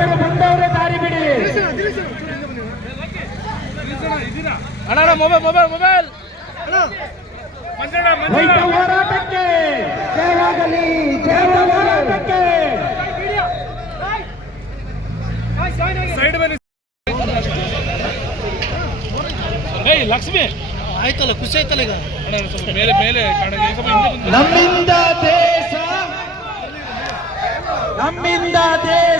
ಹೋರಾಟಕ್ಕೆ ಬಂದವರೇ ದಾರಿ ಬಿಡಿ. ಅಣ್ಣ ಮೊಬೈಲ್ ಮೊಬೈಲ್ ಮೊಬೈಲ್. ರೈತ ಹೋರಾಟಕ್ಕೆ ಜಯವಾಗಲಿ ಜಯವಾಗಲಿ. ಹೋರಾಟಕ್ಕೆ ಸೈಡ್ ಏಯ್ ಲಕ್ಷ್ಮಿ. ಆಯ್ತಲ್ಲ ಖುಷಿ ಆಯ್ತಲ್ಲ ಈಗ. ಅಣ್ಣ ಸ್ವಲ್ಪ ಮೇಲೆ ಮೇಲೆ ನಮ್ಮಿಂದ ದೇಶ ನಮ್ಮಿಂದ ದೇಶ.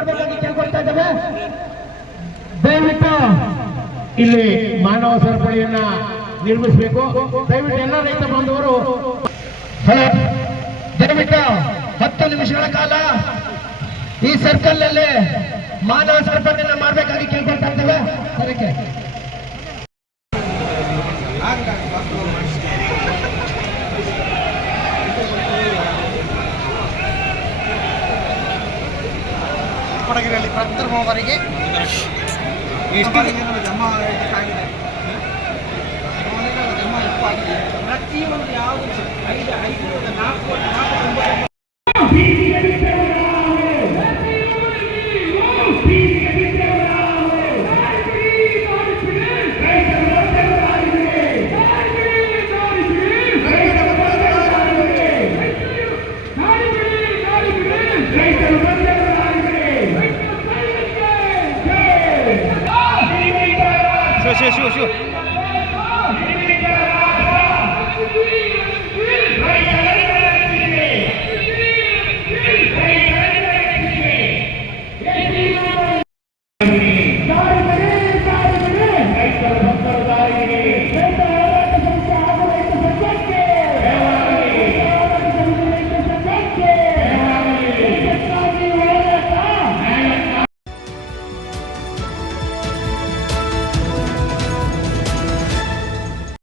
ಮಾಡಬೇಕಾಗಿ ಕೇಳ್ಕೊಳ್ತಾ ಇದ್ದೇವೆ. ದಯವಿಟ್ಟು ಇಲ್ಲಿ ಮಾನವ ಸರಪಳಿಯನ್ನ ನಿರ್ಮಿಸಬೇಕು. ದಯವಿಟ್ಟು ಎಲ್ಲ ರೈತ ಬಾಂಧವರು. ದಯವಿಟ್ಟು ಹತ್ತು ನಿಮಿಷಗಳ ಕಾಲ ಈ ಸರ್ಕಲ್ನಲ್ಲಿ ಮಾನವ ಸರಪಳಿಯನ್ನ ಮಾಡಬೇಕಾಗಿ ಕೇಳ್ಕೊಳ್ತಾ ಇದ್ದೇವೆ. ಅದಕ್ಕೆ ಕೊಡಗಿನಲ್ಲಿ ಪ್ರಥಮವರೆಗೆ ಪ್ರತಿಯೊಂದು ಯಾವುದು ಐದು ಐದು ನಾಲ್ಕು ನಾಲ್ಕು 行行行行